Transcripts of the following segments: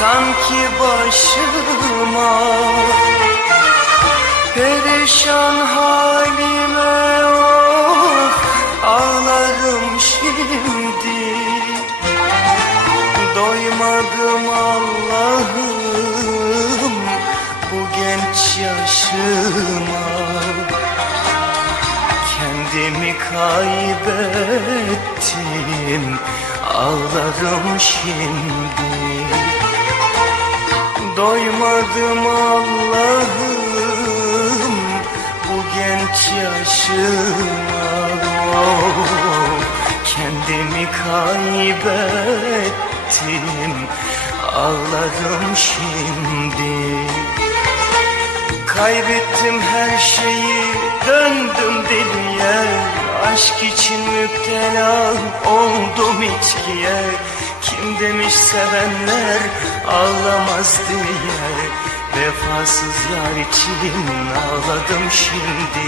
ki başıma. Perişan halime of Ağlarım şimdi. Doymadım Allah'ım Bu genç yaşıma. Kendimi kaybettim Ağlarım şimdi Doymadım Allah'ım Bu genç yaşıma Oh, Kendimi kaybettim. Ağlarım şimdi. Kaybettim her şeyi döndüm deliye. Aşk için müptela oldum içkiye Kim demiş sevenler ağlamaz diye? Vefasız yar için ağladım şimdi.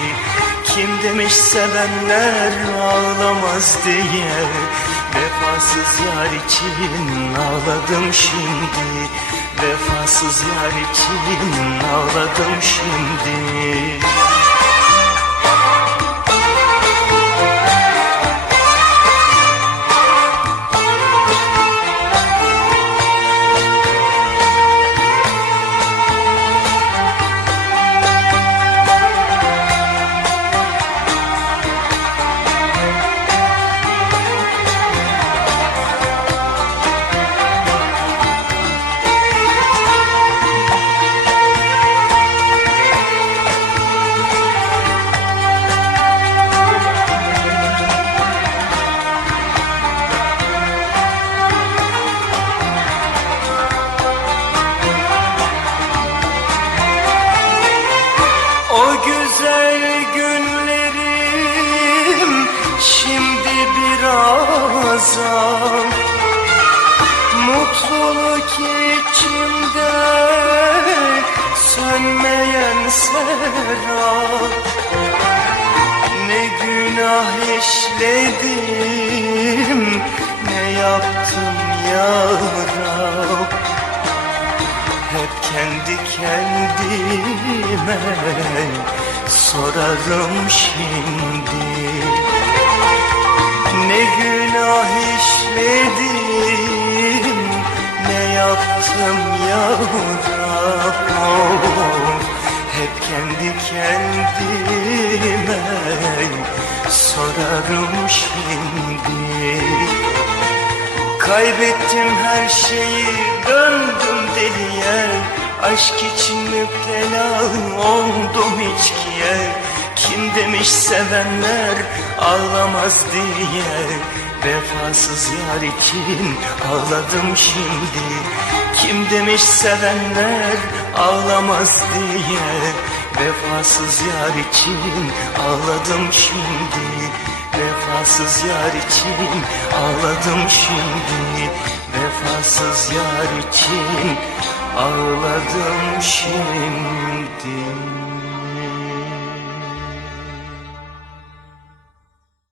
Kim demiş sevenler ağlamaz diye? Vefasız yar için ağladım şimdi. Vefasız yar için ağladım şimdi az Mutluluk içimde sönmeyen serap Ne günah işledim ne yaptım ya hep kendi kendime sorarım şimdi kendi kendime sorarım şimdi. Kaybettim her şeyi döndüm deliye. Aşk için müptela oldum içkiye. Kim demiş sevenler ağlamaz diye. Vefasız yar için ağladım şimdi. Kim demiş sevenler ağlamaz diye Vefasız yar için ağladım şimdi. Vefasız yar için ağladım şimdi. Vefasız yar için ağladım şimdi